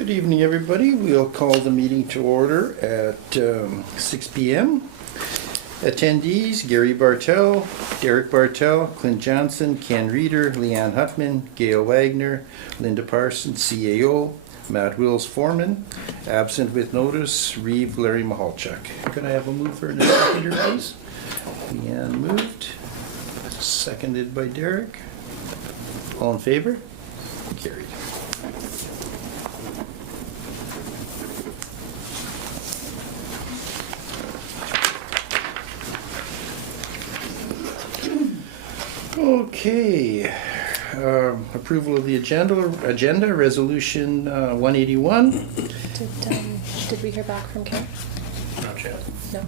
Good evening, everybody. We'll call the meeting to order at 6 p.m. Attendees, Gary Bartel, Derek Bartel, Clint Johnson, Ken Reeder, Leanne Huttman, Gail Wagner, Linda Parsons, CAO, Matt Wills, Foreman. Absent with notice, Reeve Larry Mahalchuk. Could I have a mover and a seconder, please? Leanne moved. Seconded by Derek. All in favor? Carried. Okay, approval of the agenda, resolution 181. Did we hear back from Ken? Not yet. No?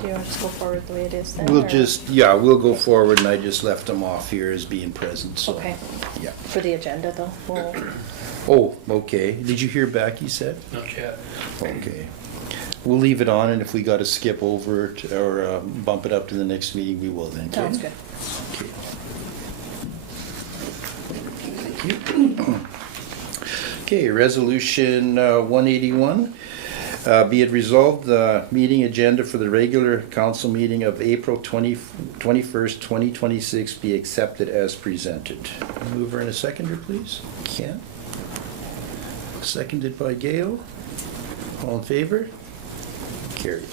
Do you want to just go forward the way it is then? We'll or- we'll go forward, and I just left them off here as being present, so. Okay. Yeah. For the agenda though, we'll, Oh, okay. Did you hear back, you said? Not yet. Okay. We'll leave it on, and if we gotta skip over it or bump it up to the next meeting, we will then. sounds good. Okay. Thank you. Okay, resolution 181. Be it resolved, the meeting agenda for the regular council meeting of April 21st, 2026 be accepted as presented. Mover and a seconder, please. Ken. Seconded by Gail. All in favor? Carried.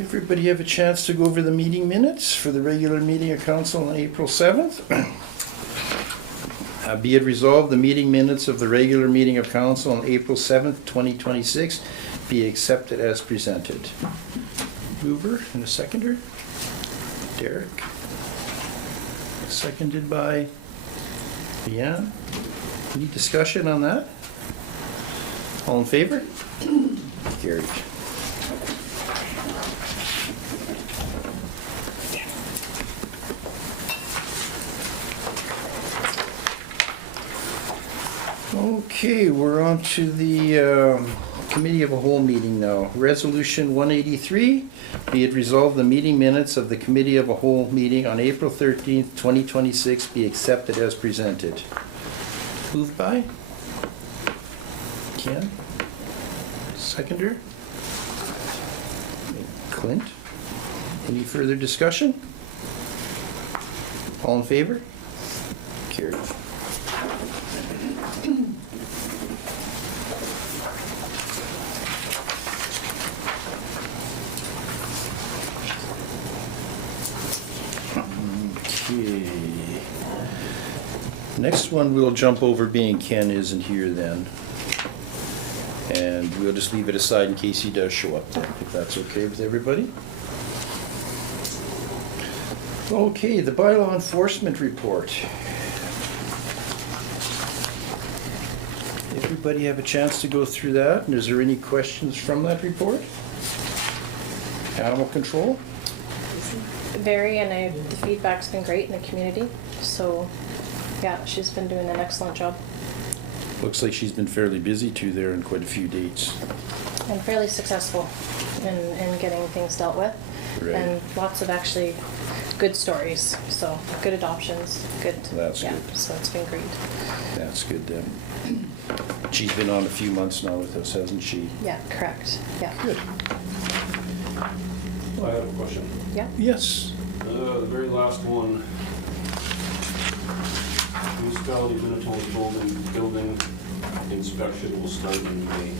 Everybody have a chance to go over the meeting minutes for the regular meeting of council on April 7th? Be it resolved, the meeting minutes of the regular meeting of council on April 7th, 2026 be accepted as presented. Mover and a seconder? Derek. Seconded by Leanne. Any discussion on that? All in favor? Carried. Okay, we're on to the Committee of a Whole meeting now. Resolution 183, be it resolved the meeting minutes of the Committee of a Whole meeting on April 13th, 2026 be accepted as presented. Moved by Ken. Seconder. Clint. Any further discussion? All in favor? Carried. Next one we'll jump over, being Ken isn't here then. And we'll just leave it aside in case he does show up then, if that's okay with everybody. Okay, the bylaw enforcement report. Everybody have a chance to go through that, and is there any questions from that report? Animal control? Very, and the feedback's been great in the community, so yeah, she's been doing an excellent job Looks like she's been fairly busy too there in quite a few dates. and fairly successful in getting things dealt with. Right. And lots of actually good stories, so good adoptions, good. That's yeah, good. so it's been great. That's good then. She's been on a few months now with us, hasn't she? Yeah, correct, yeah. Good. I have a question. Yeah, Yes. The very last one. Municipality Minitonas-Bowsman building inspection will start in May.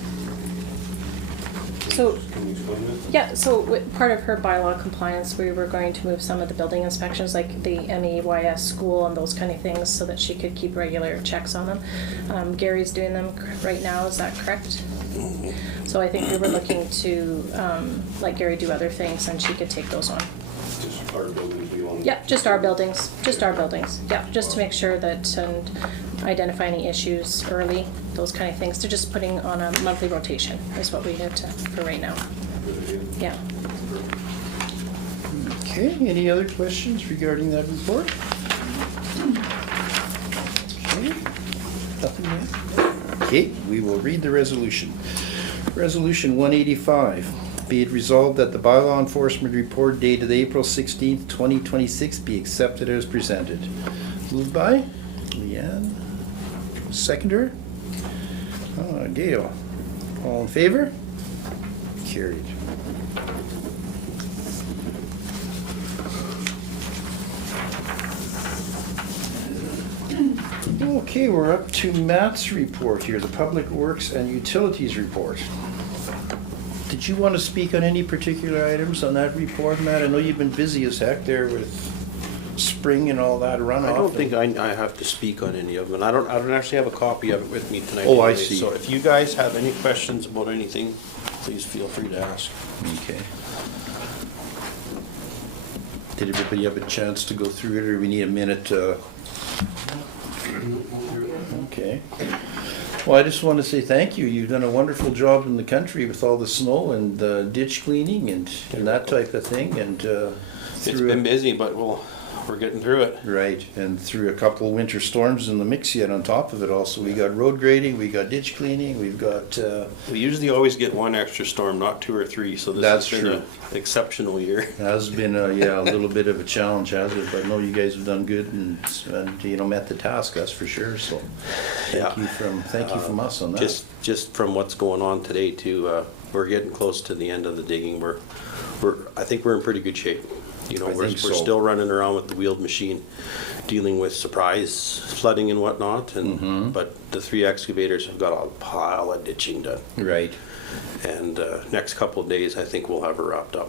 So- Can you explain it? yeah, so part of her bylaw compliance, we were going to move some of the building inspections, like the MEYS school and those kind of things, so that she could keep regular checks on them. Gary's doing them right now, is that correct? So I think we were looking to let Gary do other things, and she could take those on. Just our buildings we own? Yeah, just our buildings, yeah, just to make sure that, and identify any issues early, those kind of things. They're just putting on a monthly rotation is what we need to, for right now. Good idea. Yeah. Okay, any other questions regarding that report? Okay, nothing yet. Okay, we will read the resolution. Resolution 185. Be it resolved that the bylaw enforcement report dated April 16th, 2026 be accepted as presented. Moved by Leanne. Seconder? Gail. All in favor? Carried. Okay, we're up to Matt's report here, the Public Works and Utilities report. Did you want to speak on any particular items on that report, Matt? I know you've been busy as heck there with spring and all that runoff. I don't think I have to speak on any of them. I don't actually have a copy of it with me tonight. Oh, I anyway, see. So if you guys have any questions about anything, please feel free to ask. Okay. Did everybody have a chance to go through it, or we need a minute to? Okay. Well, I just want to say thank you. You've done a wonderful job in the country with all the snow and ditch cleaning and that type of thing. And It's been busy, but we're getting through it. Right, and through a couple of winter storms in the mix yet on top of it also. We got road grading, we got ditch cleaning, we've got... We usually always get one extra storm, not 2 or 3, so this That's has been true. an exceptional year. Has been, a little bit of a challenge, has it? But no, you guys have done good and met the task, that's for sure, so thank you from us on that. Just from what's going on today too, we're getting close to the end of the digging. I think we're in pretty good shape. We're still running around with the wheeled machine, dealing with surprise flooding and whatnot, but the 3 excavators have got a pile of ditching done. Right. And next couple of days, I think we'll have it wrapped up.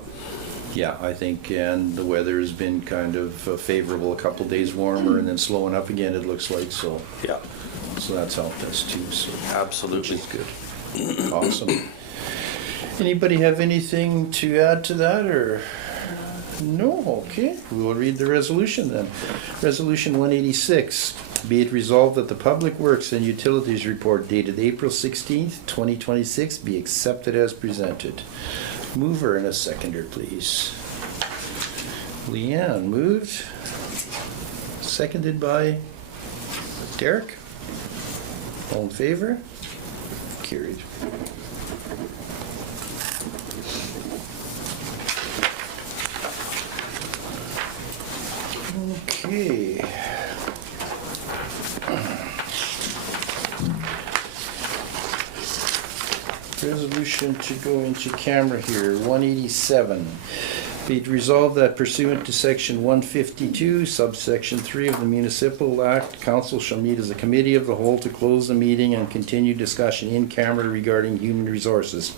Yeah, I think, and the weather has been kind of favorable, a couple days warmer and then slowing up again, it looks like, so. Yeah. So that's helped us too, so. Absolutely. Which is good. Awesome. Anybody have anything to add to that, or? No, okay. We will read the resolution then. Resolution 186. Be it resolved that the Public Works and Utilities report dated April 16th, 2026 be accepted as presented. Mover and a seconder, please. Leanne moved. Seconded by Derek. All in favor? Carried. Okay. Resolution to go into camera here, 187. Be it resolved that pursuant to section 152, subsection 3 of the Municipal Act, council shall meet as a committee of the whole to close the meeting and continue discussion in camera regarding human resources.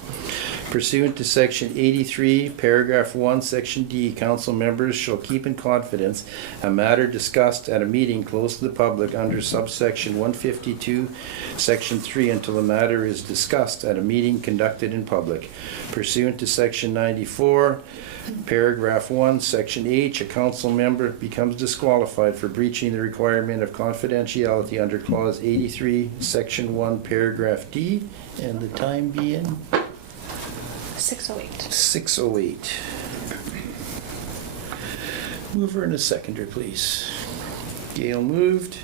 Pursuant to section 83, paragraph 1, section D, council members shall keep in confidence a matter discussed at a meeting closed to the public under subsection 152, section 3 until the matter is discussed at a meeting conducted in public. Pursuant to section 94, paragraph 1, section H, a council member becomes disqualified for breaching the requirement of confidentiality under clause 83, section 1, paragraph D, and the time being 6:08. 6:08. Mover and a seconder, please. Gail moved.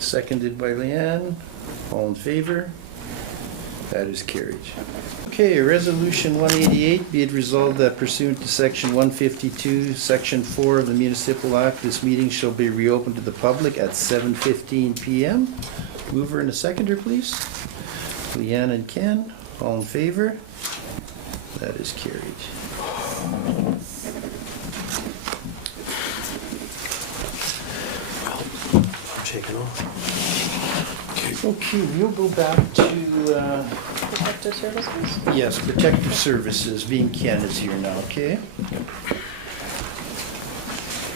Seconded by Leanne. All in favor? That is carried. Okay, resolution 188, be it resolved that pursuant to section 152, section 4 of the Municipal Act, this meeting shall be reopened to the public at 7:15 p.m. Mover and a seconder, please. Leanne and Ken, all in favor? That is carried. I'm shaking off. Okay, we'll go back to, Protective services? yes, Protective Services, being Ken is here now, okay?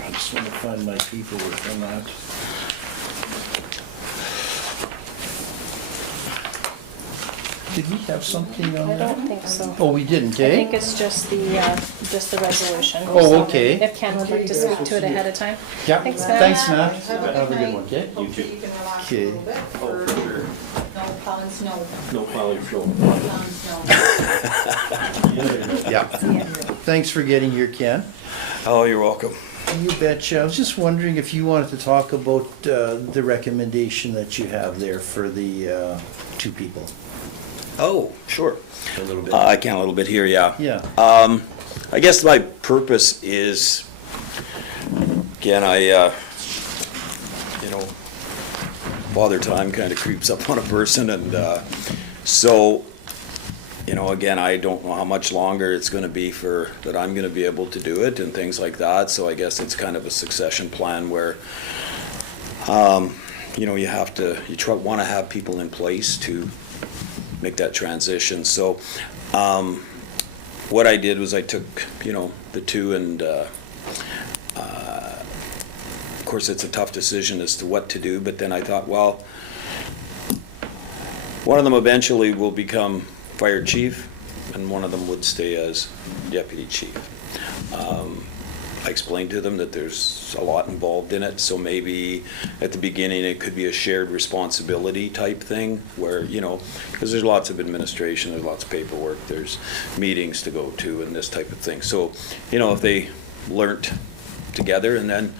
I just want to find my people within that. Did we have something on I that? don't think so. Oh, we didn't, I eh? think it's just the resolution. Oh, okay. If Ken would like to speak to it ahead of time. Yeah, Thanks, Matt. thanks, Matt. Have a good one, okay? Hopefully you can relax a Okay. little bit. Oh, for sure. No plowing snow. No plowing flow. Plowing snow. Yeah. Thanks for getting here, Ken. Oh, you're welcome. You betcha. I was just wondering if you wanted to talk about the recommendation that you have there for the 2 people. Oh, sure. A little bit. I can a little bit here, yeah. Yeah. I guess my purpose is, again, Father Time kind of creeps up on a person, and so, again, I don't know how much longer it's going to be that I'm going to be able to do it and things like that. So I guess it's kind of a succession plan where, you want to have people in place to make that transition. So what I did was I took, the two, and of course it's a tough decision as to what to do, but then I thought, well, one of them eventually will become fire chief, and one of them would stay as deputy chief. I explained to them that there's a lot involved in it, so maybe at the beginning it could be a shared responsibility type thing where, because there's lots of administration, there's lots of paperwork, there's meetings to go to and this type of thing. So, if they learnt together, and then,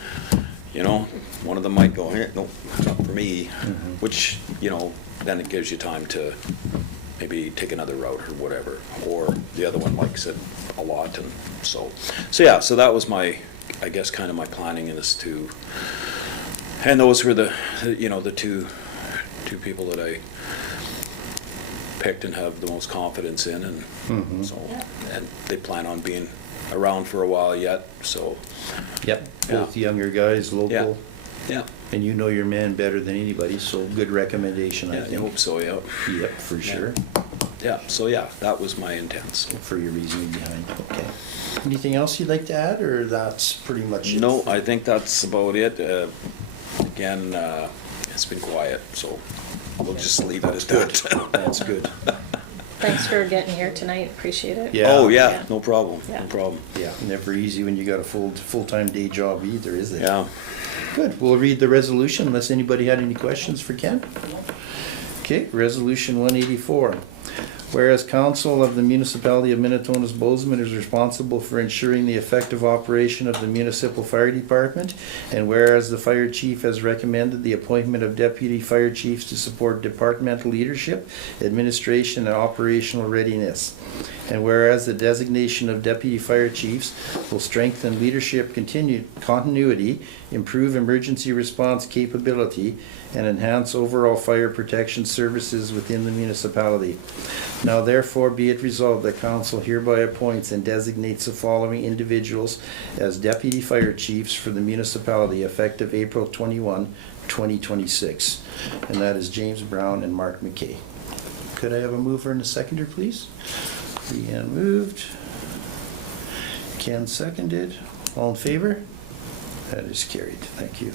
one of them might go, here, no, not for me, which, then it gives you time to maybe take another route or whatever, or the other one likes it a lot, and so that was my, I guess, kind of my planning is to, and those were the two people that I picked and have the most confidence in, and so, and they plan on being around for a while yet, so. Yep, both younger guys, local. Yeah. And you know your man better than anybody, so good recommendation, I Yeah, I think. hope so, yeah. Yep, for sure. Yeah, so that was my intent, so. For your reasoning behind, okay. Anything else you'd like to add, or that's pretty much it? No, I think that's about it. Again, it's been quiet, so we'll just leave it at that. That's good. Thanks for getting here tonight, appreciate it. Yeah. Oh, yeah, Yeah. no problem, Yeah. no problem. Yeah, never easy when you got a full-time day job either, is it? Yeah. Good, we'll read the resolution unless anybody had any questions for Ken. Okay, resolution 184. Whereas council of the municipality of Minitonas-Bowsman is responsible for ensuring the effective operation of the municipal fire department, and whereas the fire chief has recommended the appointment of deputy fire chiefs to support departmental leadership, administration, and operational readiness. And whereas the designation of deputy fire chiefs will strengthen leadership continuity, improve emergency response capability, and enhance overall fire protection services within the municipality. Now therefore be it resolved that council hereby appoints and designates the following individuals as deputy fire chiefs for the municipality effective April 21, 2026. And that is James Brown and Mark McKay. Could I have a mover and a seconder, please? Leanne moved. Ken seconded. All in favor? That is carried. Thank you.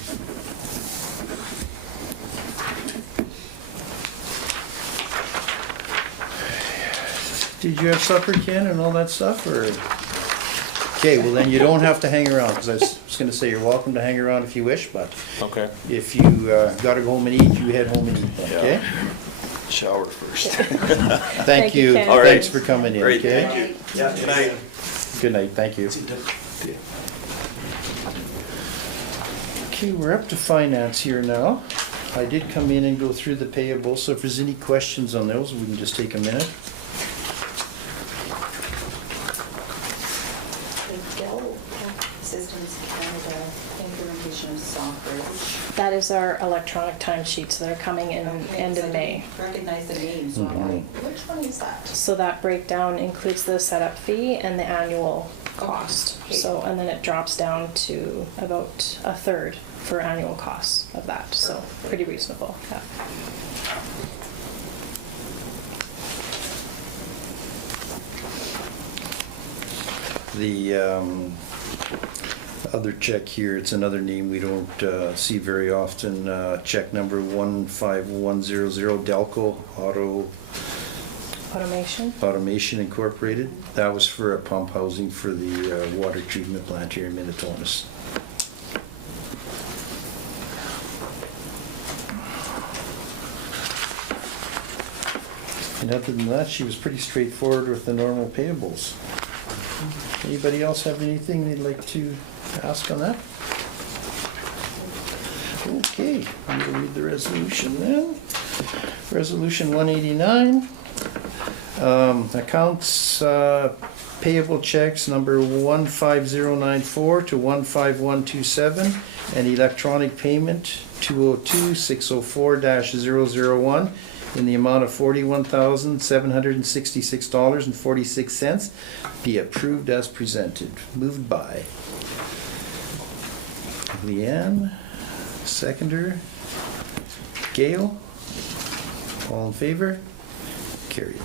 Did you have supper, Ken, and all that stuff, or? Okay, well then you don't have to hang around, because I was gonna say you're welcome to hang around if you wish, but Okay. if you gotta go home and eat, you head home and eat, then, okay? Shower first. Thank you. Ken. All right. Thanks for coming in, Great, okay? thank you. Yeah, good night. Good night, thank you. Okay, we're up to finance here now. I did come in and go through the payables, so if there's any questions on those, we can just take a minute. Systems Canada implementation of software. That is our electronic timesheets that are coming in end of May. Recognize the name, so I'm like, which one is that? So that breakdown includes the setup fee and the annual cost. Okay. So, and then it drops down to about a third for annual costs of that, so pretty reasonable, yeah. The other check here, it's another name we don't see very often, check number 15100, Delco Automation Incorporated. That was for a pump housing for the water treatment plant here in Minitonas. And other than that, she was pretty straightforward with the normal payables. Anybody else have anything they'd like to ask on that? Okay, we'll read the resolution then. Resolution 189. Accounts payable checks number 15094 to 15127 and electronic payment 202-604-001 in the amount of $41,766.46 be approved as presented. Moved by Leanne, seconder, Gail, all in favor? Carried.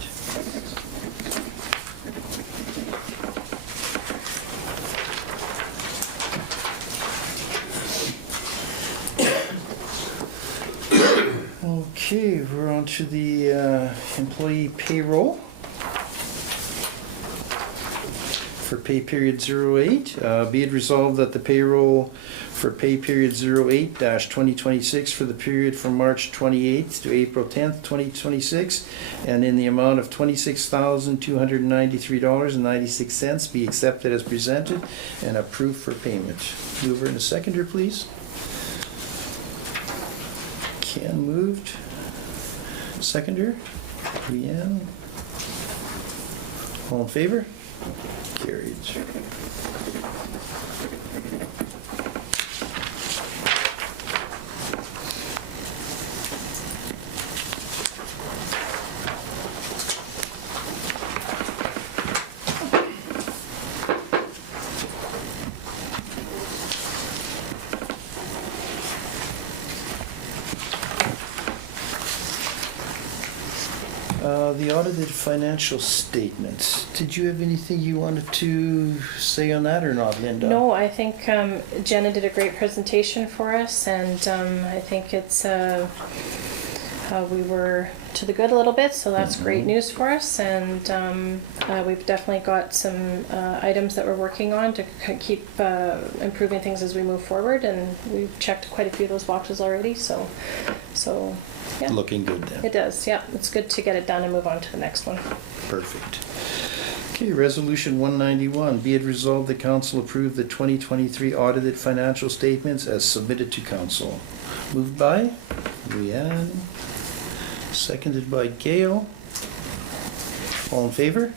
Okay, we're on to the employee payroll for pay period 08. Be it resolved that the payroll for pay period 08-2026 for the period from March 28th to April 10th, 2026, and in the amount of $26,293.96 be accepted as presented and approved for payment. Mover and a seconder, please. Ken moved. Seconder, Leanne. All in favor? Carried. The audited financial statements. Did you have anything you wanted to say on that or not, Linda? No, I think Jenna did a great presentation for us, and I think it's we were to the good a little bit, so that's great news for us. And we've definitely got some items that we're working on to keep improving things as we move forward, and we've checked quite a few of those boxes already. So yeah. Looking good then. It does, yeah. It's good to get it done and move on to the next one. Perfect. Okay, resolution 191. Be it resolved the council approve the 2023 audited financial statements as submitted to council. Moved by Leanne, seconded by Gail. All in favor?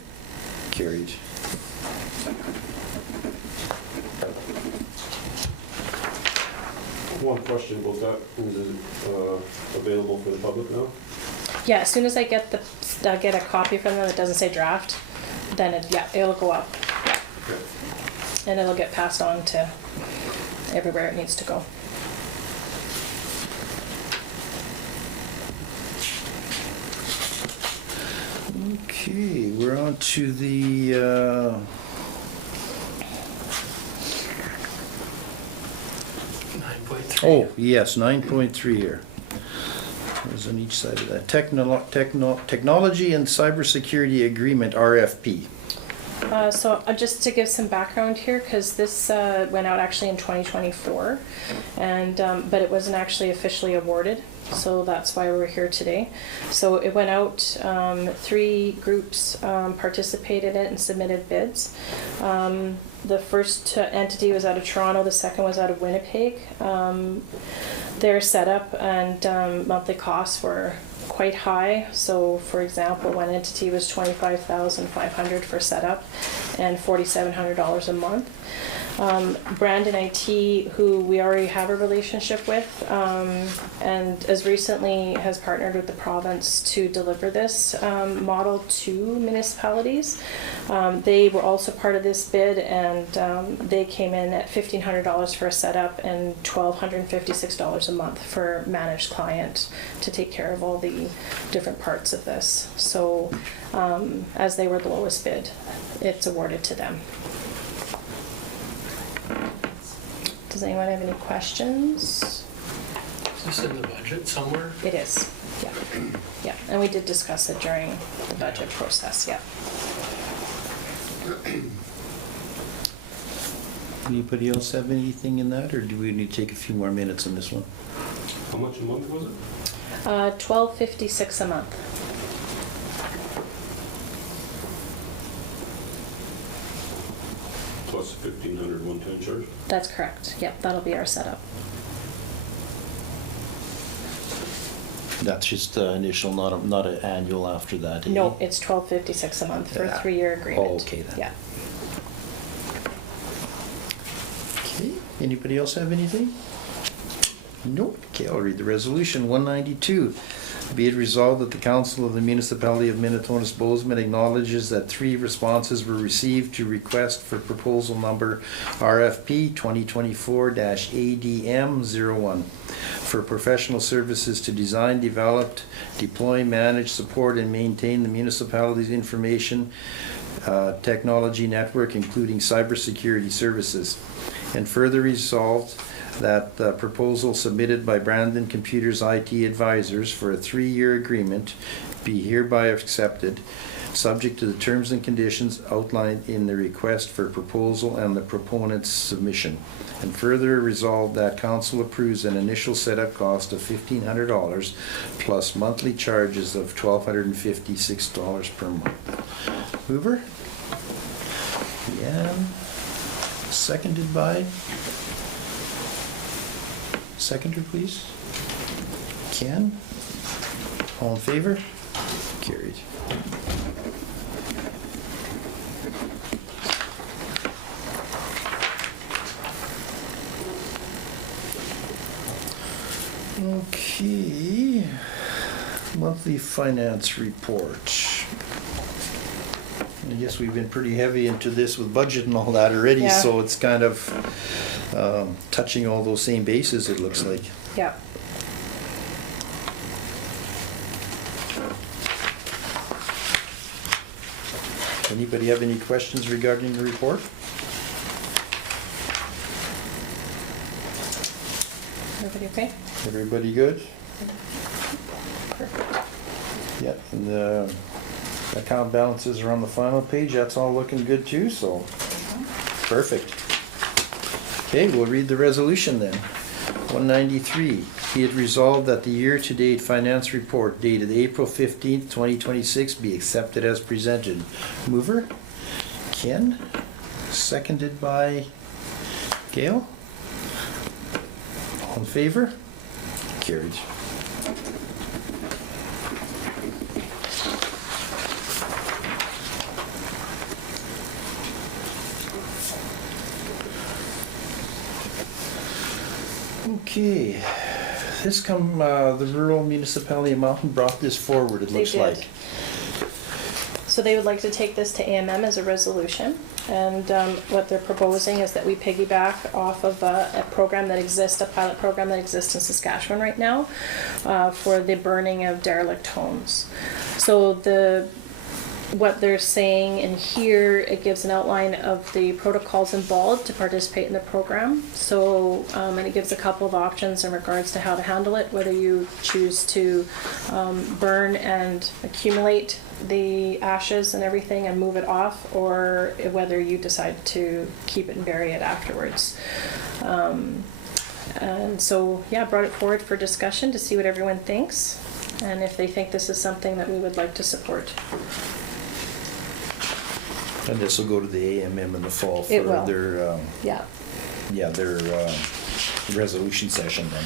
Carried. One question about that, is it available for the public now? Yeah, as soon as I get get a copy from them that doesn't say draft, then it'll go up. Yeah. Okay. And it'll get passed on to everywhere it needs to go. Okay, we're on to the oh, yes, 9.3 here. There's on each side of that. Technology and Cybersecurity Agreement, RFP. So just to give some background here, because this went out actually in 2024, and but it wasn't actually officially awarded, so that's why we're here today. So it went out, 3 groups participated in it and submitted bids. The first entity was out of Toronto, the second was out of Winnipeg. Their setup and monthly costs were quite high. So for example, one entity was $25,500 for setup and $4,700 a month. Brandon IT, who we already have a relationship with, and as recently has partnered with the province to deliver this model to municipalities. They were also part of this bid, and they came in at $1,500 for a setup and $1,256 a month for managed client to take care of all the different parts of this. So as they were the lowest bid, it's awarded to them. Does anyone have any questions? Is this in the budget somewhere? It is, yeah. Yeah, and we did discuss it during the budget process, yeah. Anybody else have anything in that, or do we need to take a few more minutes on this one? How much a month was it? $12.56 a month. Plus 1,500 one-time charge? That's correct, yep, that'll be our setup. That's just initial, not an annual after that, eh? No, it's $12.56 a month for a Yeah. 3-year agreement. Oh, okay then. Yeah. Okay, anybody else have anything? Nope. Okay, I'll read the resolution. 192. Be it resolved that the Council of the Municipality of Minitonas-Bowsman acknowledges that 3 responses were received to request for proposal number RFP 2024-ADM01 for professional services to design, develop, deploy, manage, support, and maintain the municipality's information technology network, including cybersecurity services. And further resolved that the proposal submitted by Brandon Computers IT Advisors for a 3-year agreement be hereby accepted, subject to the terms and conditions outlined in the request for proposal and the proponent's submission. And further resolved that council approves an initial setup cost of $1,500 plus monthly charges of $1,256 per month. Hoover? Leanne? Seconded by? Seconder, please. Ken? All in favor? Carried. Okay. Monthly finance report. I guess we've been pretty heavy into this with budget and all that already, Yeah. so it's kind of touching all those same bases, it looks like. Yeah. Anybody have any questions regarding the report? Everybody okay? Everybody good? Perfect. Yeah, and the account balances are on the final page, that's all looking good too, so, perfect. Okay, we'll read the resolution then. 193, be it resolved that the year-to-date finance report dated April 15th, 2026 be accepted as presented. Mover? Ken? Seconded by Gail? All in favor? Carried. Okay, the rural municipality of Mountain brought this forward, it They looks did. like. So they would like to take this to AMM as a resolution, and what they're proposing is that we piggyback off of a program that exists, a pilot program that exists in Saskatchewan right now, for the burning of derelict homes. So what they're saying in here, it gives an outline of the protocols involved to participate in the program. So, and it gives a couple of options in regards to how to handle it, whether you choose to burn and accumulate the ashes and everything and move it off, or whether you decide to keep it and bury it afterwards. And so, yeah, brought it forward for discussion to see what everyone thinks, and if they think this is something that we would like to support. And this will go to the AMM in the fall It for will. their, Yeah. resolution session then.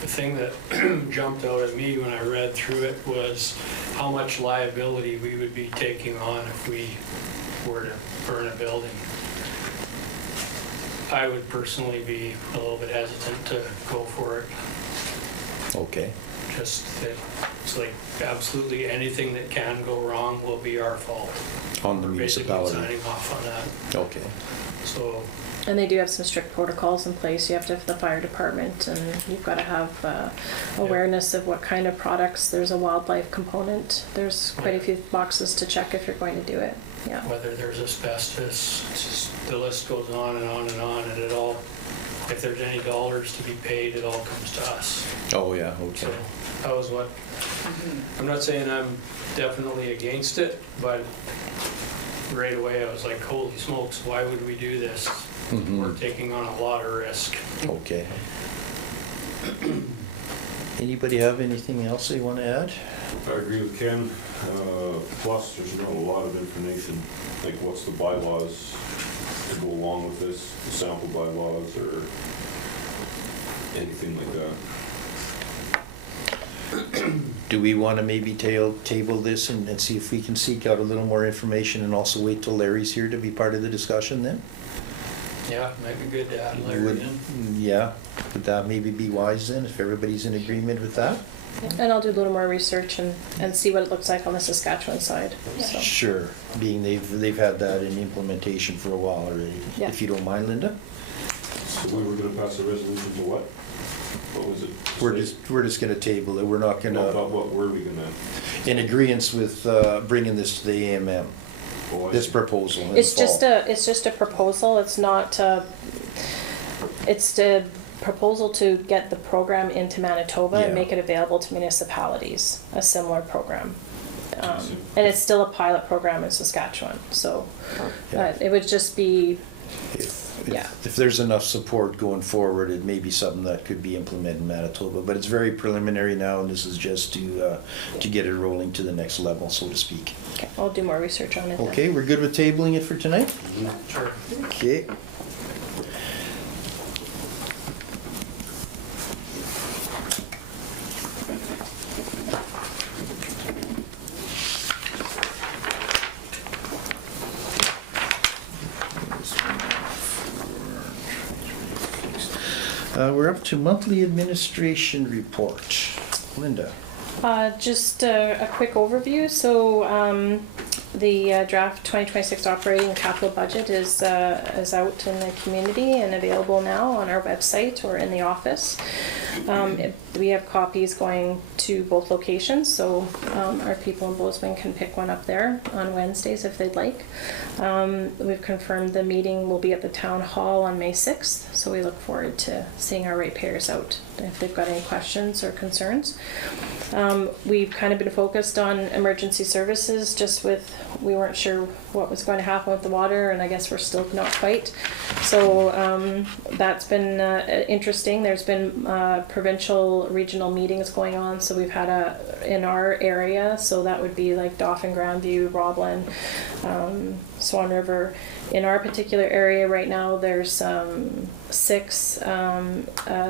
The thing that jumped out at me when I read through it was how much liability we would be taking on if we were to burn a building. I would personally be a little bit hesitant to go for it. Okay. Just that it's like absolutely anything that can go wrong will be our fault. On the We're basically municipality. signing off on that. Okay. So And they do have some strict protocols in place. You have to have the fire department, and you've got to have awareness of what kind of products. There's a wildlife component. There's quite a few boxes to check if you're going to do it. Yeah. whether there's asbestos, it's just, the list goes on and on and on, and it all, if there's any dollars to be paid, it all comes to us. Oh, yeah, So okay. that was what, I'm not saying I'm definitely against it, but right away I was like, holy smokes, why would we do this? Mhm. We're taking on a lot of risk. Okay. Anybody have anything else they want to add? I agree with Ken. Plus, there's not a lot of information, like what's the bylaws to go along with this, the sample bylaws or anything like that. do we want to maybe table this and see if we can seek out a little more information and also wait till Larry's here to be part of the discussion then? Yeah, might be good to add Larry Would- in. Yeah, would that maybe be wise then, if everybody's in agreement with that? And I'll do a little more research and see what it looks like on the Saskatchewan side. So. Sure, being they've had that in implementation for a while already. Yeah. If you don't mind, Linda? So we were gonna pass a resolution to what? What was it? We're just gonna table it, we're not No, gonna, not what were we gonna? in agreeance with bringing this to the AMM, Oh, I this see. proposal in the It's just fall. it's just a proposal. It's not. It's the proposal to get the program into Manitoba and Yeah. make it available to municipalities. A similar program. I see. And it's still a pilot program in Saskatchewan. So Yeah. it would just be. Yeah. If there's enough support going forward, it may be something that could be implemented in Manitoba, but it's very preliminary now, and this is just to get it rolling to the next level, so to speak. Okay, I'll do more research on it. then. Okay, we're good with tabling it for tonight? Sure. Okay. We're up to monthly administration report. Linda? Just a quick overview. So the draft 2026 operating capital budget is out in the community and available now on our website or in the office. We have copies going to both locations, so our people in Bowsman can pick one up there on Wednesdays if they'd like. We've confirmed the meeting will be at the town hall on May 6th, so we look forward to seeing our ratepayers out if they've got any questions or concerns. We've kind of been focused on emergency services, just with, we weren't sure what was going to happen with the water, and I guess we're still not quite. So that's been interesting. There's been provincial, regional meetings going on, so we've had in our area, so that would be like Dauphin, Grandview, Roblin, Swan River. In our particular area right now, there's 6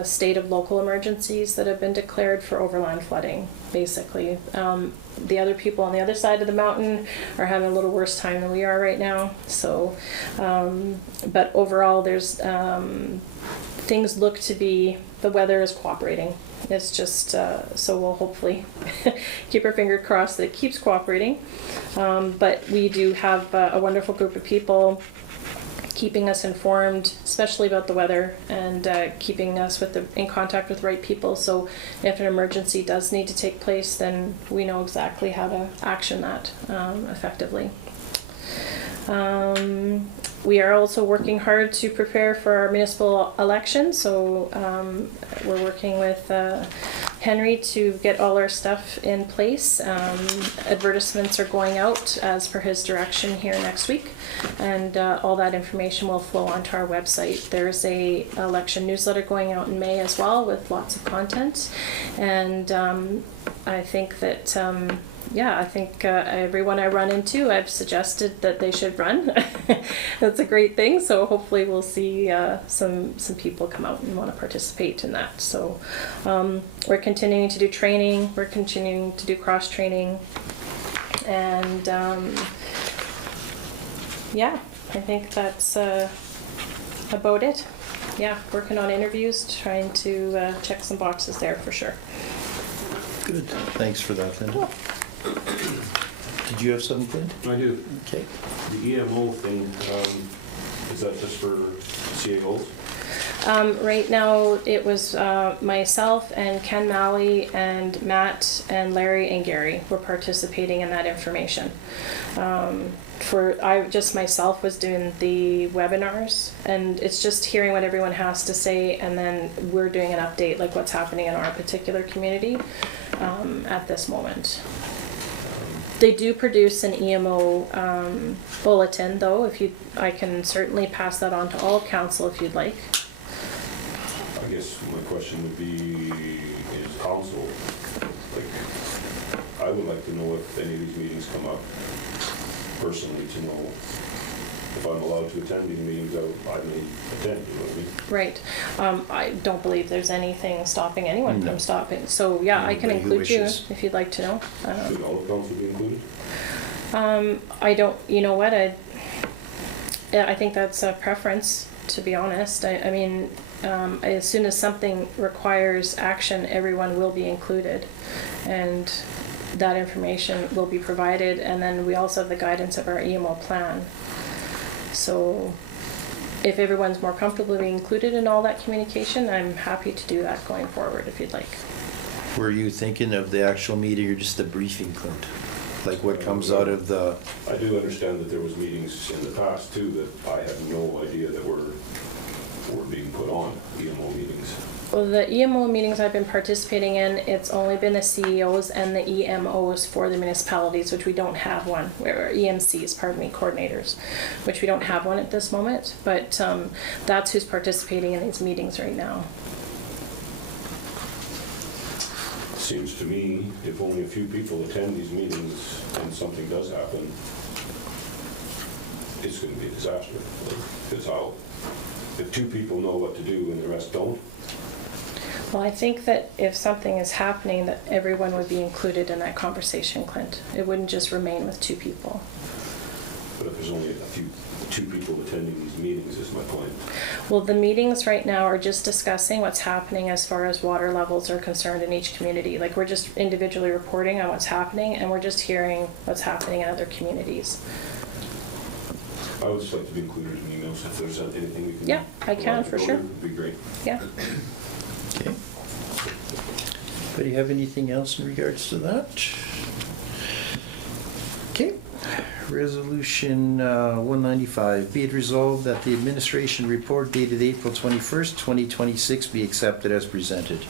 state of local emergencies that have been declared for overland flooding, basically. The other people on the other side of the mountain are having a little worse time than we are right now. So, but overall, there's things look to be, the weather is cooperating. It's just, so we'll hopefully keep our finger crossed that it keeps cooperating. But we do have a wonderful group of people keeping us informed, especially about the weather, and keeping us in contact with the right people. So if an emergency does need to take place, then we know exactly how to action that effectively. We are also working hard to prepare for our municipal election, so we're working with Henry to get all our stuff in place. Advertisements are going out as per his direction here next week, and all that information will flow onto our website. There's a election newsletter going out in May as well with lots of content, and I think that I think everyone I run into, I've suggested that they should run. That's a great thing. So hopefully we'll see some people come out and want to participate in that. So we're continuing to do training. We're continuing to do cross training, and I think that's about it. Yeah, working on interviews, trying to check some boxes there for sure. Good, thanks for that, Linda. Did you have something, Clint? I do. Okay. The EMO thing, is that just for CAOs? Right now, it was myself and Ken Malley and Matt and Larry and Gary were participating in that information. I just myself was doing the webinars, and it's just hearing what everyone has to say, and then we're doing an update like what's happening in our particular community at this moment. They do produce an EMO bulletin, though. I can certainly pass that on to all council if you'd like. I guess my question would be, is council, I would like to know if any of these meetings come up, personally, to know if I'm allowed to attend these meetings, I may attend, you know what I mean? Right. I don't believe there's anything stopping anyone No. from stopping. So yeah, I can Anybody who include you wishes. if you'd like to know. Should all the council be included? I don't, you know what, yeah, I think that's a preference, to be honest. I mean, as soon as something requires action, everyone will be included. And that information will be provided, and then we also have the guidance of our EMO plan. So if everyone's more comfortable being included in all that communication, I'm happy to do that going forward if you'd like. Were you thinking of the actual meeting or just the briefing, Clint? Like what comes out of the, I do understand that there was meetings in the past too that I had no idea that were being put on, EMO meetings. Well, the EMO meetings I've been participating in, it's only been the CEOs and the EMOs for the municipalities, which we don't have one, or EMCs, pardon me, coordinators, which we don't have one at this moment, but that's who's participating in these meetings right now. Seems to me, if only a few people attend these meetings and something does happen, it's going to be a disaster. Because if 2 people know what to do and the rest don't, Well, I think that if something is happening, that everyone would be included in that conversation, Clint. It wouldn't just remain with 2 people. but if there's only 2 people attending these meetings, is my point. Well, the meetings right now are just discussing what's happening as far as water levels are concerned in each community. Like, we're just individually reporting on what's happening, and we're just hearing what's happening in other communities. I would just like to be included in emails if there's anything we can. Yeah, I can, for sure. Would be great. Yeah. okay. But do you have anything else in regards to that? Okay. Resolution 195, be it resolved that the administration report dated April 21st, 2026 be accepted as presented.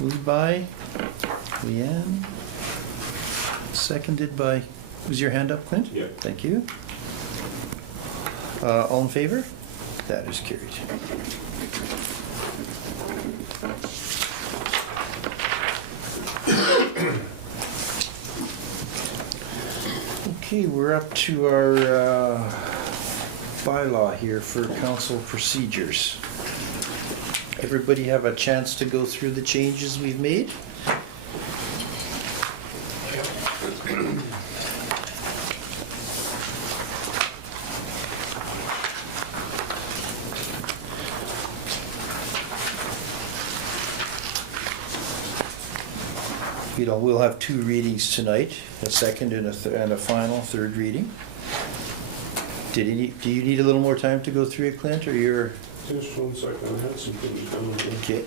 Moved by Leanne, seconded by, was your hand up, Clint? Yeah. Thank you. All in favor? That is carried. Okay, we're up to our bylaw here for council procedures. Everybody have a chance to go through the changes we've made? We'll have 2 readings tonight, a second and a final 3rd reading. Do you need a little more time to go through it, Clint, or you're? Just 1 second, I had some things coming in. Okay.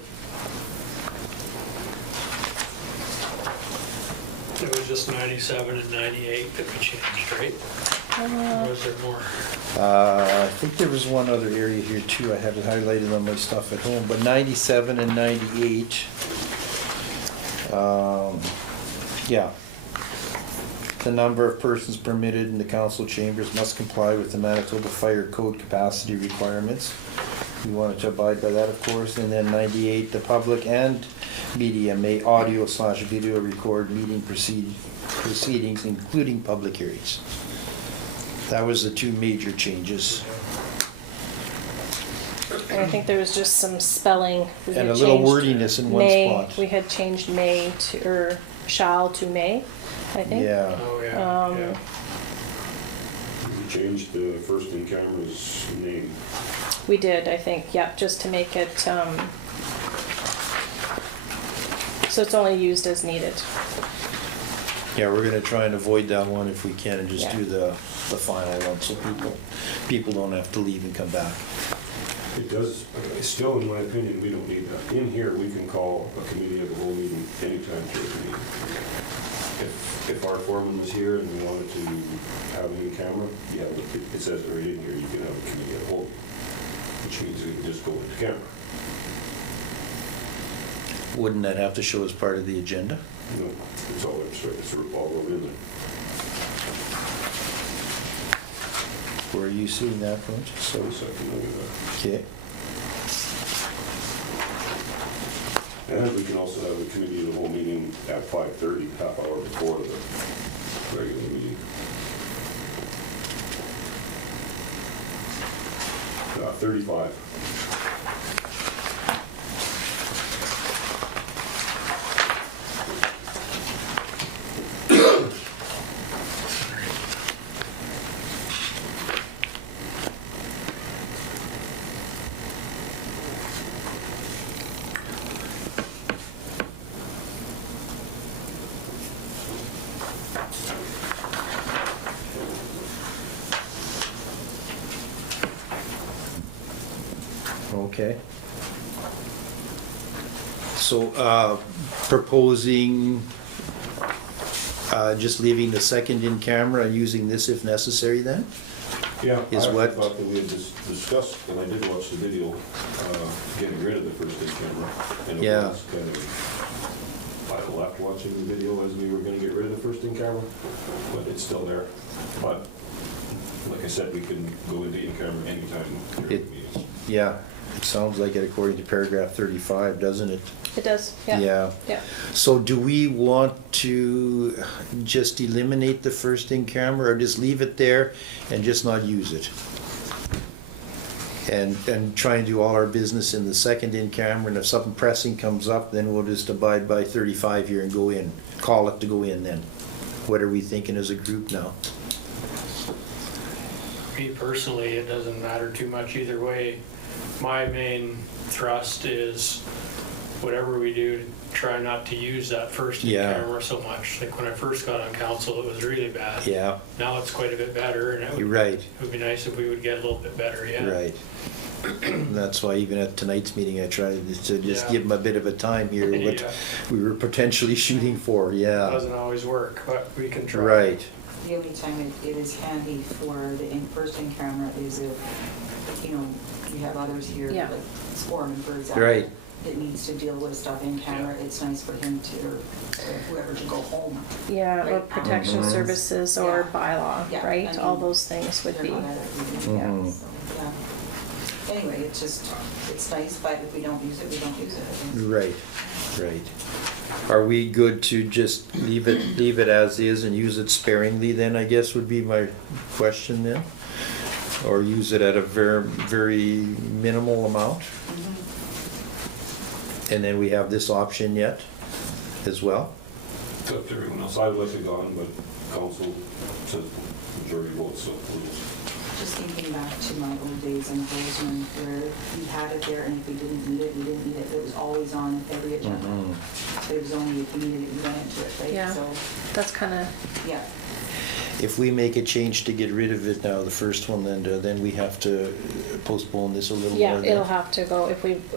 It was just 97 and 98 that we changed, right? Or was there more? I think there was one other area here too, I have it highlighted on my stuff at home, but 97 and 98. Yeah. The number of persons permitted in the council chambers must comply with the Manitoba Fire Code capacity requirements. We wanted to abide by that, of course. And then 98, the public and media may audio/video record meeting proceedings, including public hearings. That was the 2 major changes. And I think there was just some spelling. We And had a little changed wordiness in one may, spot. we had changed may to, or shall to may, I think. Yeah. Oh, yeah, yeah. We changed the first in camera's name. We did, I think, yeah, just to make it, so it's only used as needed. Yeah, we're gonna try and avoid that one if we can and just Yeah. do the final one so people don't have to leave and come back. It does, still in my opinion, we don't need that. In here, we can call a committee of the whole meeting anytime during the meeting. If our foreman was here and we wanted to have him in camera, yeah, it says right in here, you can have a committee of the whole, which means we can just go into camera. Wouldn't that have to show as part of the agenda? No, it's all over in there. Where are you seeing that, Clint? So second, look at that. Okay. And we can also have a committee of the whole meeting at 5:30, half hour before the regular meeting. 35. Okay. So, proposing, just leaving the second in camera and using this if necessary then? Yeah, I Is actually what- thought that we had discussed, and I did watch the video, getting rid of the first in camera. And it Yeah. was kind of, I left watching the video as we were gonna get rid of the first in camera, but it's still there. But, like I said, we can go into in camera anytime during the It- meetings. Yeah, it sounds like it according to paragraph 35, doesn't it? It does, yeah. Yeah. So do we want to just eliminate the first in camera or just leave it there and just not use it? And try and do all our business in the second in camera, and if something pressing comes up, then we'll just abide by 35 here and go in, call it to go in then. What are we thinking as a group now? Me personally, it doesn't matter too much either way. My main thrust is whatever we do, try not to use that first in Yeah. camera so much. Like when I first got on council, it was really bad. Yeah, Now it's quite a bit better, and it you're would, right, it would be nice if we would get a little bit better, yeah. right. That's why even at tonight's meeting, I tried to just Yeah. give them a bit of a time here, what Yeah. we were potentially shooting for, It yeah. doesn't always work, but we can try. Right, The only time it is handy for the first in camera is if, you know, you have others here, Yeah. like Foreman, for example. Right. That needs to deal with stuff in camera, it's nice for him to, or whoever to go home. Yeah, or Right. protection Mhm. services or Yeah. bylaw, Yeah, right? I All mean, those things would They're be, not at it, really. Mhm. So, yeah. Anyway, it's just, it's nice, but if we don't use it, we don't use it. I think. right, right. Are we good to just leave it as is and use it sparingly then, I guess would be my question then? Or use it at a very minimal amount? And then we have this option yet as well? It's up to everyone else. I would like it gone, but council said majority vote, so we'll just. Just thinking back to my old days in Bowsman, where we had it there, and if we didn't need it, we didn't need it. It was always on every agenda. Mhm. So it was only if you needed it, you went into it, right? Yeah. So, that's kind of, yeah. If we make a change to get rid of it now, the first one, then we have to postpone this a little yeah, more it'll then? have to go,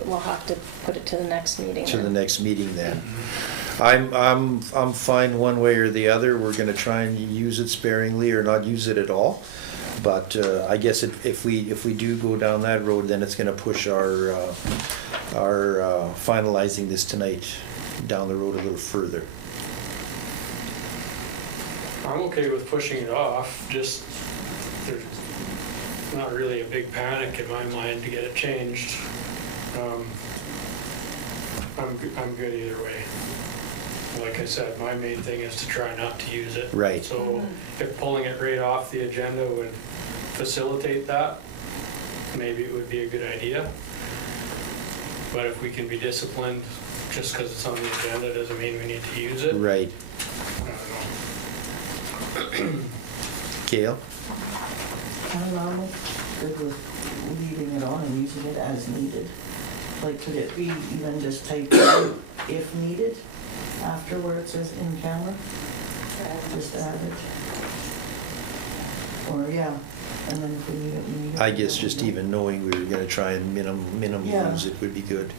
we'll have to put it to the next meeting. To the then. next meeting then. I'm fine one way or the other. We're gonna try and use it sparingly or not use it at all. But I guess if we do go down that road, then it's gonna push our finalizing this tonight down the road a little further. I'm okay with pushing it off, just there's not really a big panic in my mind to get it changed. I'm good either way. Like I said, my main thing is to try not to use it. Right. So if pulling it right off the agenda would facilitate that, maybe it would be a good idea. But if we can be disciplined, just because it's on the agenda doesn't mean we need to use it. Right. I don't know. Gail? I'm good with leaving it on and using it as needed. Like, could it be even just typed out if needed after where it says in camera? Just add it. Or, yeah, and then if we need it, we need it. I guess just even knowing we were gonna try and minimum Yeah. use it would be good.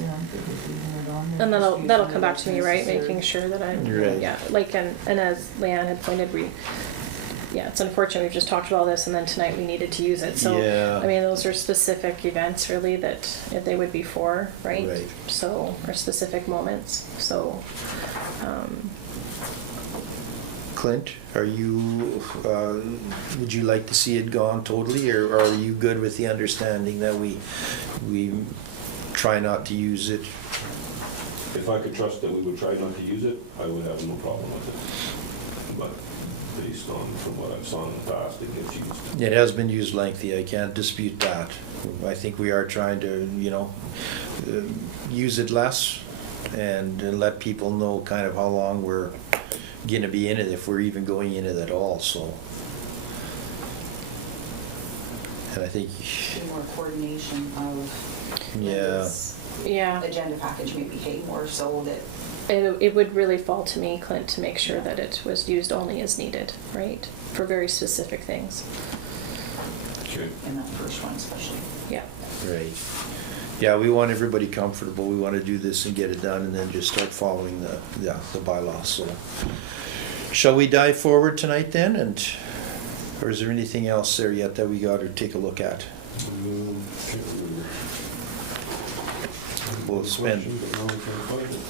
Yeah, I'm good with leaving it on there. And just that'll using come it back as to me, right, necessary. making sure that I'm, Right. yeah, like, and as Leanne had pointed, yeah, it's unfortunate, we've just talked about all this, and then tonight we needed to use it, so, Yeah. I mean, those are specific events, really, that they would be for, right? Right. So, or specific moments, so, Clint, are you, would you like to see it gone totally, or are you good with the understanding that we try not to use it? If I could trust that we would try not to use it, I would have no problem with it. But based on, from what I've saw in the past, it gets used. It has been used lengthy, I can't dispute that. I think we are trying to, use it less and let people know kind of how long we're gonna be in it, if we're even going in it at all, so. And I think, Be more coordination of yeah, this yeah. agenda package, maybe, hey, more so that, It would really fall to me, Clint, to make sure that it was used only as needed, right? For very specific things. Okay. Okay. in that first one especially. Yeah. Right. Yeah, we want everybody comfortable. We want to do this and get it done and then just start following the bylaws. So, shall we dive forward tonight then? Or is there anything else there yet that we got to take a look at? Can't remember. We'll spend. Question, but now I can't find it.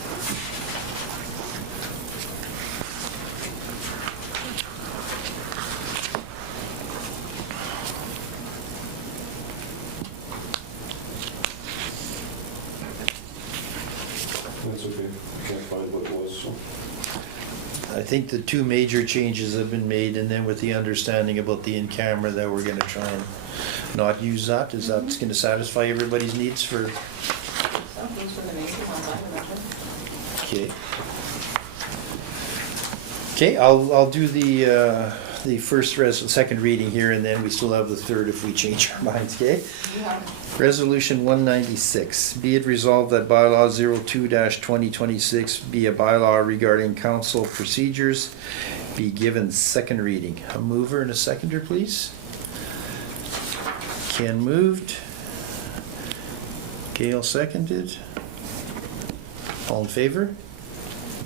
That's okay. I can't find what it was, so. I think the two major changes have been made, and then with the understanding about the in-camera that we're gonna try and not use that. Is that gonna satisfy everybody's needs for? So those were the major ones I remember. Okay. Okay, I'll do the second reading here, and then we still have the third if we change our minds, okay? Yeah. Resolution 196, be it resolved that bylaw 02-2026 be a bylaw regarding council procedures, be given second reading. A mover and a seconder, please. Ken moved. Gail seconded. All in favor?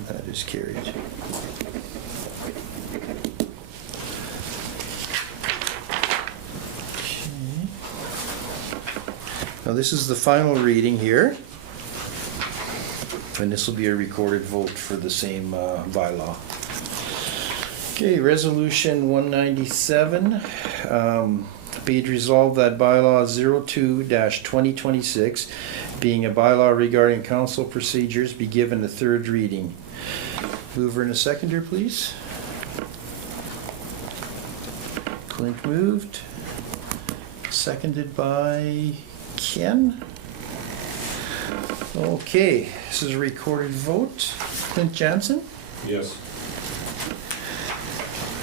That is carried. Now this is the final reading here, and this will be a recorded vote for the same bylaw. Okay, resolution 197, be it resolved that bylaw 02-2026, being a bylaw regarding council procedures, be given a third reading. Mover and a seconder, please. Clint moved, seconded by Ken. Okay, this is a recorded vote. Clint Johnson, Yes.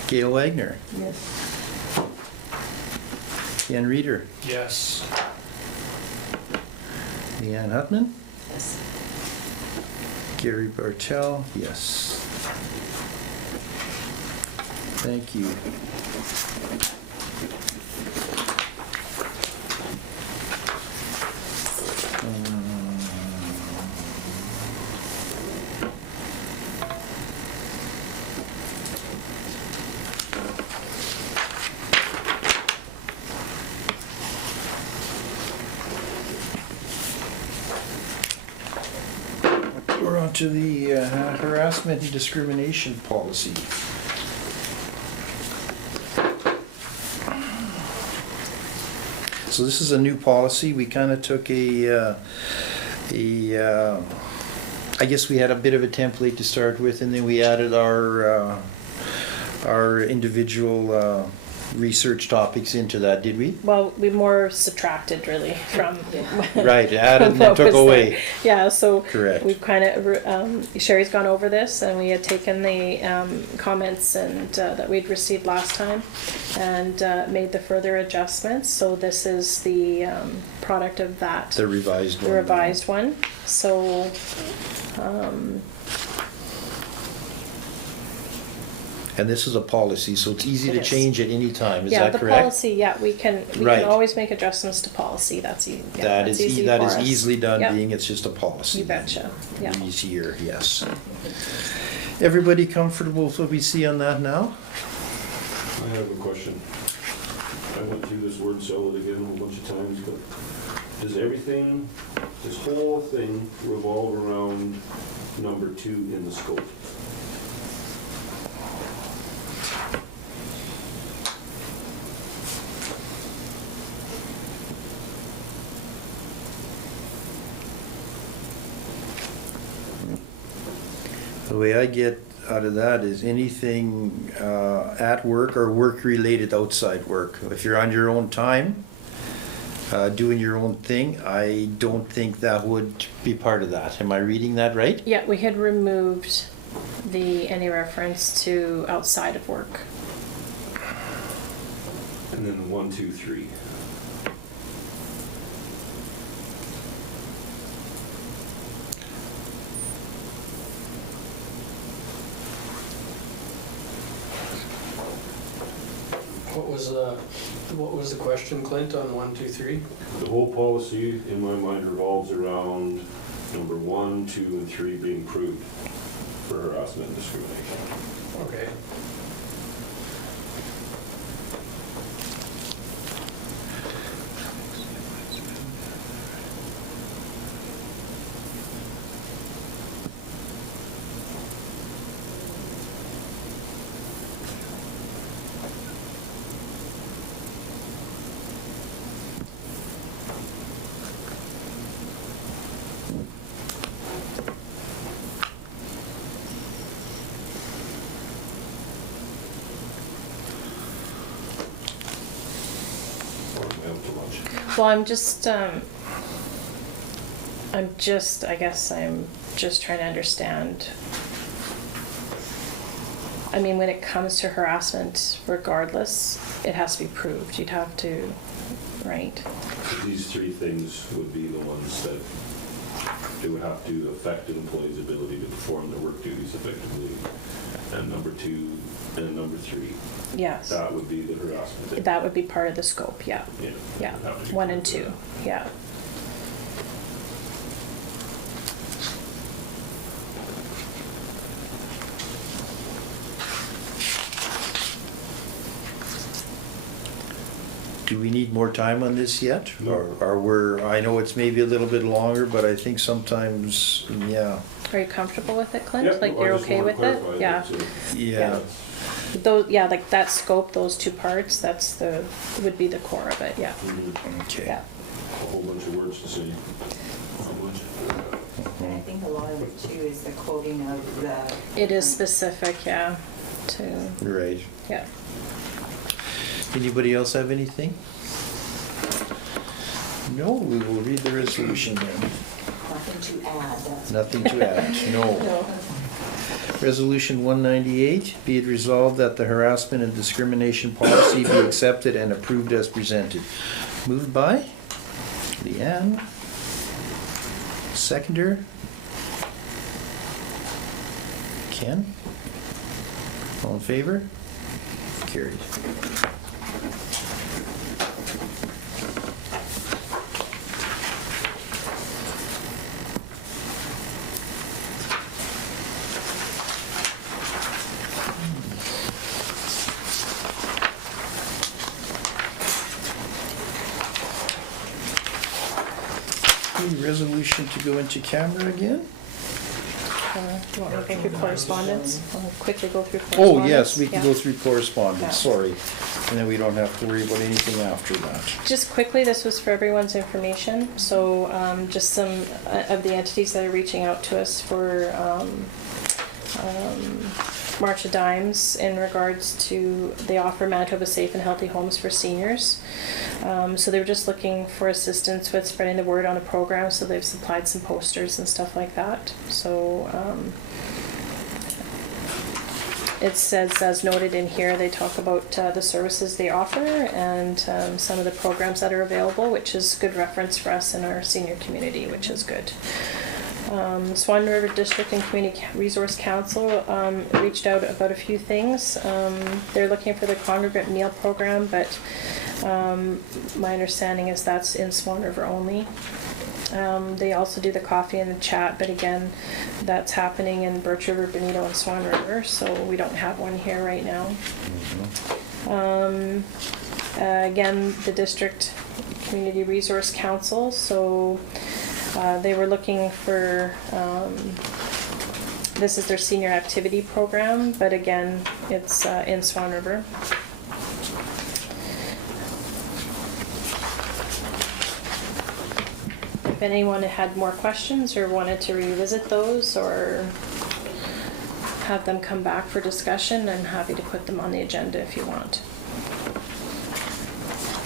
Gail Wagner, Yes. Ken Reeder, Yes. Leanne Hutman, Yes. Gary Bartel, yes. Thank you. We're on to the harassment and discrimination policy. So this is a new policy. We kind of took I guess we had a bit of a template to start with, and then we added our individual research topics into that, did we? Well, we more subtracted really from. Right, added and then what took was there. away. Yeah, so. Correct. We've kind of, Sherry's gone over this, and we had taken the comments and that we'd received last time and made the further adjustments. So this is the product of that. The revised one. The revised one. So, And this is a policy, so it's easy It to is. change at any time, is yeah, that the correct? policy, yeah, we can Right. always make adjustments to policy. That's easy. Yeah, That that's is, easy that for is us. easily done, Yep. being it's just a policy. You betcha, yeah. Easier, yes. Everybody comfortable with what we see on that now? I have a question. I went through this word salad again a whole bunch of times, but does everything, this whole thing revolve around number 2 in the scope? The way I get out of that is anything at work or work-related outside work. If you're on your own time, doing your own thing, I don't think that would be part of that. Am I reading that right? Yeah, we had removed any reference to outside of work. And then 1, 2, 3. What was the What was the question, Clint, on 1, 2, 3? The whole policy, in my mind, revolves around number 1, 2, and 3 being proved for harassment and discrimination. Okay. Or am I out to lunch? Well, I guess I'm just trying to understand. I mean, when it comes to harassment, regardless, it has to be proved. You'd have to, right? These 3 things would be the ones that it would have to affect an employee's ability to perform their work duties effectively. And number 2 and number 3, Yes. that would be the harassment. That would be part of the scope, yeah. Yeah. Yeah, Would have to be 1 and proved 2, for yeah. Do we need more time on this yet? No. I know it's maybe a little bit longer, but I think sometimes, yeah. Are you comfortable with it, Clint? Yeah, Like, I you're just okay wanna with it? clarify Yeah. that, too. Yeah. Those, yeah, like that scope, those 2 parts, would be the core of it, yeah. Okay. Yeah. A whole bunch of words to say. How much? And I think a lot of it too is the quoting of the. It is specific, yeah, to, Right. yeah. Anybody else have anything? No, we will read the resolution then. Nothing to add, that's. Nothing to add, no. Resolution 198, be it resolved that the harassment and discrimination policy be accepted and approved as presented. Moved by Leanne. Seconder. Ken. All in favor? Carried. Resolution to go into camera again? You want me to go through correspondence? I'll quickly go through Oh, correspondence. yes, we can Yeah. go through correspondence, Yeah. sorry. And then we don't have to worry about anything after that. Just quickly, this was for everyone's information, so just some of the entities that are reaching out to us for March of Dimes in regards to, they offer Manitoba Safe and Healthy Homes for Seniors. So they were just looking for assistance with spreading the word on the program, so they've supplied some posters and stuff like that. So it says, as noted in here, they talk about the services they offer and some of the programs that are available, which is good reference for us in our senior community, which is good. Swan River District and Community Resource Council reached out about a few things. They're looking for the congregate meal program, but my understanding is that's in Swan River only. They also do the coffee and the chat, but again, that's happening in Birch River, Benito, and Swan River, so we don't have one here right now. Again, the District Community Resource Council, so they were looking for, this is their senior activity program, but again, it's in Swan River. If anyone had more questions or wanted to revisit those or have them come back for discussion, I'm happy to put them on the agenda if you want.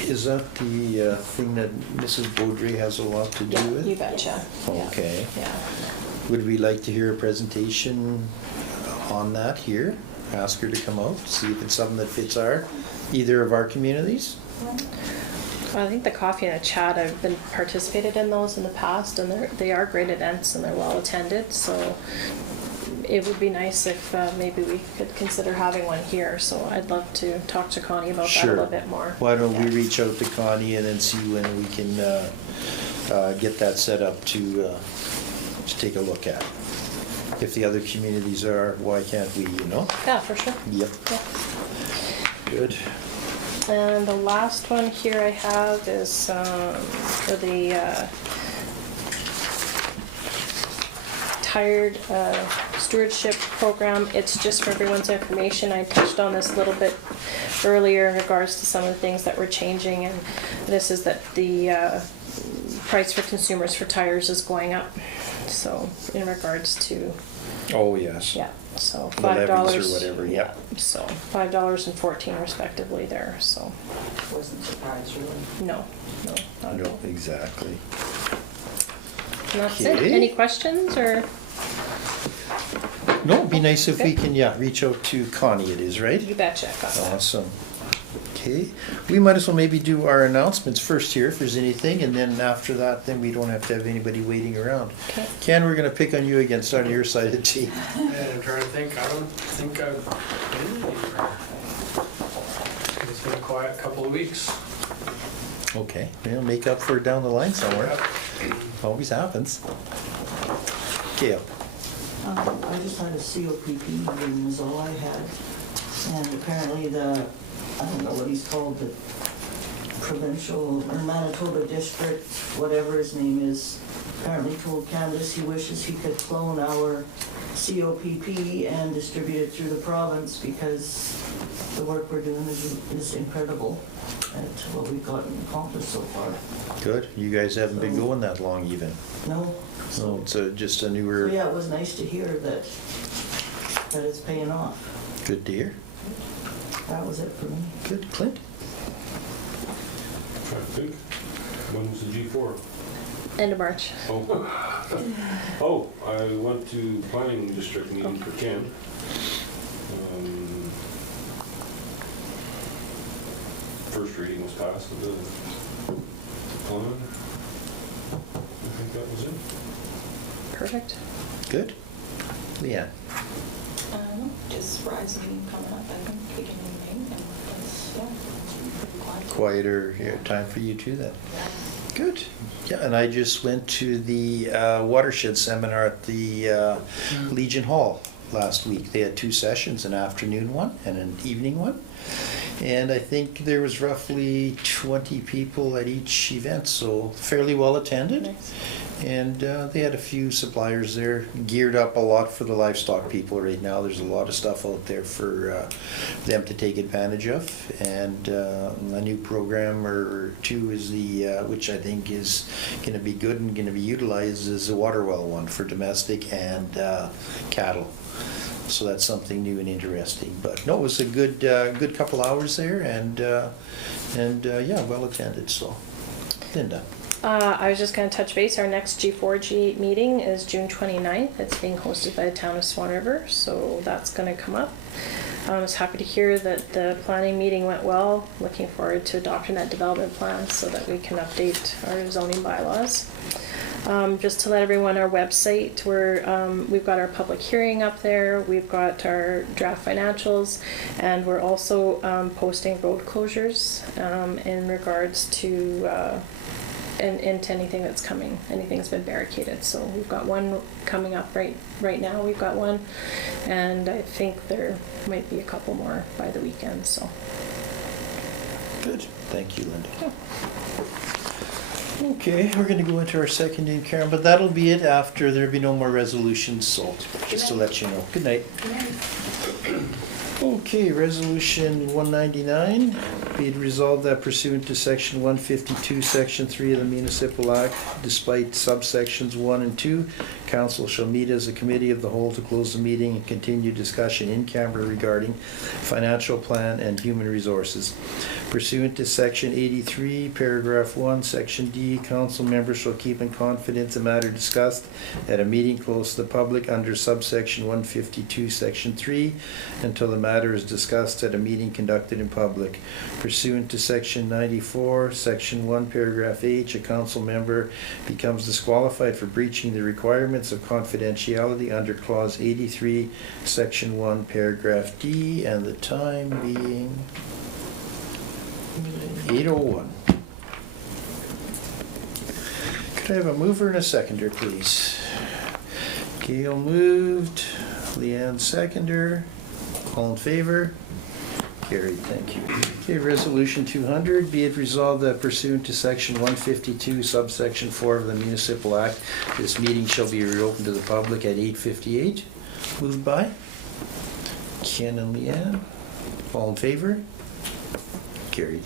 Is that the thing that Mrs. Beaudry has a lot to do with? You betcha. Yeah. Okay. Yeah. Would we like to hear a presentation on that here? Ask her to come out, see if it's something that fits either of our communities? Well, I think the coffee and the chat, I've been participated in those in the past, and they are great events and they're well attended. So it would be nice if maybe we could consider having one here, so I'd love to talk to Connie about that a Sure. little bit more. Why don't we Yeah. reach out to Connie and then see when we can get that set up to take a look at? If the other communities are, why can't we, you know? Yeah, for sure. Yep. Yeah. Good. And the last one here I have is for the tired stewardship program. It's just for everyone's information. I touched on this a little bit earlier in regards to some of the things that were changing, and this is that the price for consumers for tires is going up. So in regards to, Oh, yes. yeah, so The $5. levies or whatever, yeah. So $5.14 respectively there, so Wasn't surprised, really. no, not at No, all. exactly. And that's it. Okay. Any questions or? No, it'd be nice if we Okay. can, yeah, reach out to Connie it is, right? You betcha, got that. Awesome. Okay, we might as well maybe do our announcements first here if there's anything, and then after that, then we don't have to have anybody waiting around. Okay. Ken, we're gonna pick on you again, start on your side of the team. And I'm trying to think, I don't think I've been anywhere. It's been a quiet couple of weeks. Okay, we'll make up for it down the line somewhere. Always happens. Gail. I just had a COPP meeting was all I had. And apparently I don't know what he's called, the provincial or Manitoba district, whatever his name is, apparently told Candace he wishes he could clone our COPP and distribute it through the province because the work we're doing is incredible at what we've gotten accomplished so far. Good, you guys haven't been going that long even. No? So it's just a So newer, yeah, it was nice to hear that it's paying off. good to hear. That was it for me. Good, Clint? Trying to think, when was the G4? End of March. Oh, I went to planning district meeting for Ken. First reading was passed of the plan. I think that was it. Perfect. Good. Leanne? Just Rising coming up, I think, beginning of May, and that's, yeah, pretty quiet. Quieter time for you too then. Good. Yeah, and I just went to the watershed seminar at the Legion Hall last week. They had 2 sessions, an afternoon one and an evening one. And I think there was roughly 20 people at each event, so fairly well attended. Nice. And they had a few suppliers there, geared up a lot for the livestock people right now. There's a lot of stuff out there for them to take advantage of. And a new program or 2 is the, which I think is gonna be good and gonna be utilized, is the water well one for domestic and cattle. So that's something new and interesting. But no, it was a good couple hours there and yeah, well attended, so. Linda. I was just going to touch base. Our next G4G meeting is June 29th. It's being hosted by the town of Swan River, so that's going to come up. I was happy to hear that the planning meeting went well. Looking forward to adopting that development plan so that we can update our zoning bylaws. Just to let everyone, our website, we've got our public hearing up there, we've got our draft financials, and we're also posting road closures in regards to and to anything that's coming. Anything's been barricaded. So we've got one coming up right now. We've got one, and I think there might be a couple more by the weekend. So Good. Thank you, Linda. yeah. Okay, we're gonna go into our second in Karen, but that'll be it after there'll be no more resolutions, so just to let you know. Good night. Okay, resolution 199, be it resolved that pursuant to section 152, section 3 of the Municipal Act, despite subsections 1 and 2, council shall meet as a committee of the whole to close the meeting and continue discussion in camera regarding financial plan and human resources. Pursuant to Section 83, Paragraph 1, Section D, council members shall keep in confidence a matter discussed at a meeting closed to the public under subsection 152, Section 3, until the matter is discussed at a meeting conducted in public. Pursuant to Section 94, Section 1, Paragraph H, a council member becomes disqualified for breaching the requirements of confidentiality under Clause 83, Section 1, Paragraph D, and the time being 8:01. Could I have a mover and a seconder, please? Gail moved, Leanne seconder. All in favor? Carried, thank you. Okay, Resolution 200, be it resolved that pursuant to Section 152, subsection 4 of the Municipal Act, this meeting shall be reopened to the public at 8:58. Moved by Ken and Leanne. All in favor? Carried.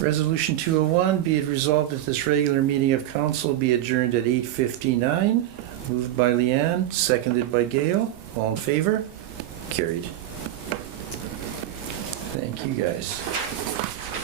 Resolution 201, be it resolved that this regular meeting of council be adjourned at 8:59. Moved by Leanne, seconded by Gail. All in favor? Carried. Thank you, guys.